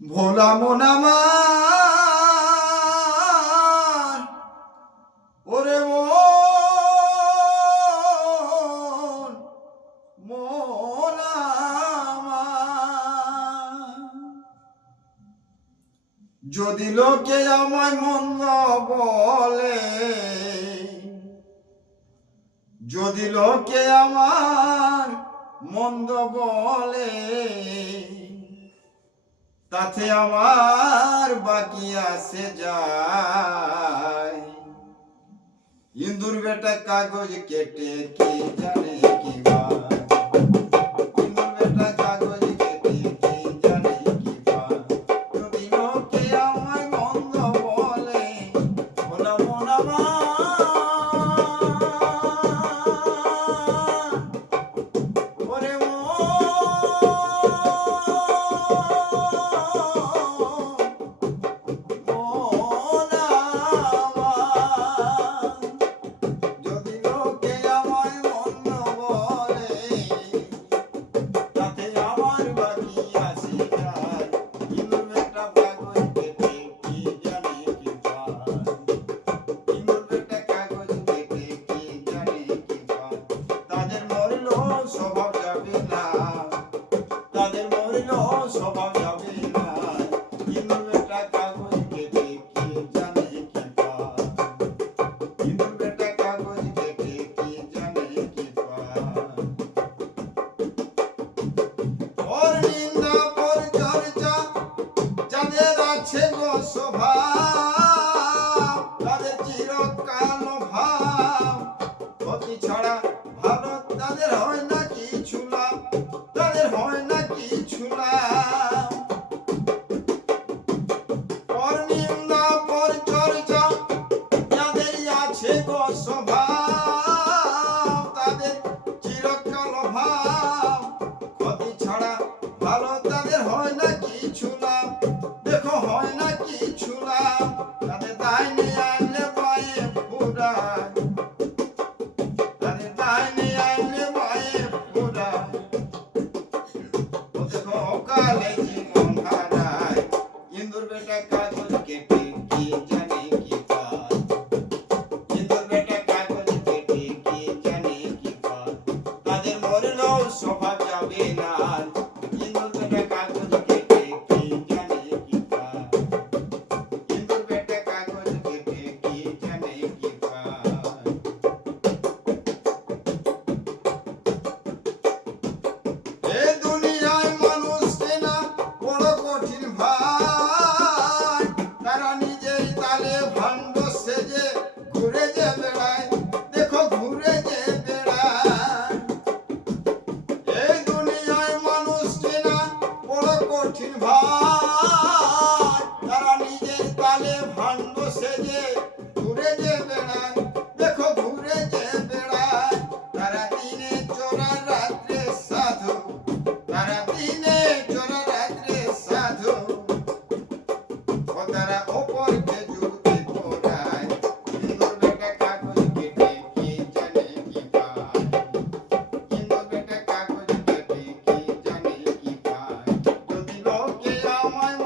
ভোলা মন আমার, ওরে মন, মন আমার। যদি লোকে আমায় মন্দ বলে, যদি লোকে আমার মন্দ বলে, তাতে আমার বাকি আছে যায়। ইন্দুর বেটা কাগজ কেটে কি জানে কি বা, ইন্দুর বেটা কাগজ কেটে কি জানে কি বা। যদি লোকে আমায় মন্দ বলে, ভোলা মন আমার, ওরে স্বভাব যাবে না, তাদের মরিল স্বভাব যাবে না। ইন্দুর বেটা কাগজ কেটে কি জানে কি পায়, ইন্দুর বেটা কাগজ কেটে কি জানে কি পায়। ওর নিন্দা পরিচর্যা যাদের আছে গো স্বভাব, তাদের চিরকাল ভাব, ক্ষতি ছাড়া ভালো তাদের হয় না কিছু লাভ, তাদের হয় না কিছু লাভ। ওর নিন্দা পরিচর্যা যাদের আছে গো স্বভাব, তাদের চিরকাল ভাব, ক্ষতি ছাড়া ভালো তাদের হয় না কিছু লাভ। দেখো হয় না কিছু লাভ, তাদের দায় নিয়ে আনলে পায়ে ফুরায়, তাদের দায় নিয়ে আনলে পায়ে ফুরায়। ও দেখো কালে জীবন হারায়, ইন্দুর বেটা কাগজ কেটে কি জানে কি পায়, ইন্দুর বেটা কাগজ কেটে কি জানে কি পায়। তাদের মরলেও স্বভাব যাবে না, ইন্দুর বেটা কাগজ কেটে কি জানে কি পায়, ইন্দুর বেটা কাগজ কেটে কি জানে কি পায়। এই দুনিয়ায় মানুষ চেনা বড় কঠিন ভাই, তারা নিজেই তালে ভাণ্ড সেজে ঘুরে যে বেড়ায়, দেখো ঘুরে যে বেড়ায়। এই দুনিয়ায় মানুষ চেনা বড় কঠিন ভাই, তারা নিজেই তালে ভাণ্ড সেজে ঘুরে যে বেড়ায়, দেখো ঘুরে যে বেড়ায়। তারা দিনে চোরা রাত্রে সাধু, তারা দিনে চোরা রাত্রে সাধু, ও তারা অপরকে যুক্তি পড়ায়। ইন্দুর বেটা কাগজ কেটে কি জানে কি পায়, ইন্দুর বেটা কাগজ কেটে কি জানে কি পায়। যদি লোকে আমায়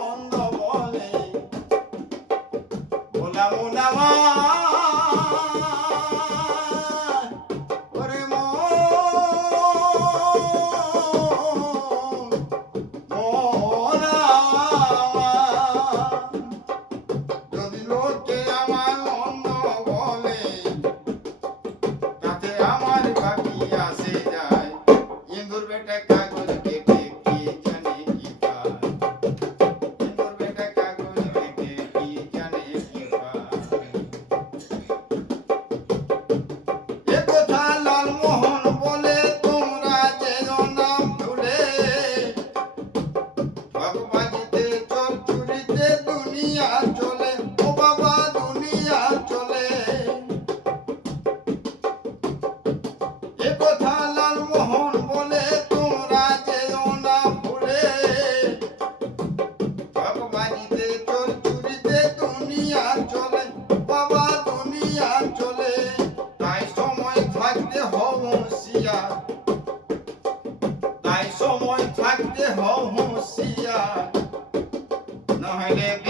হইলে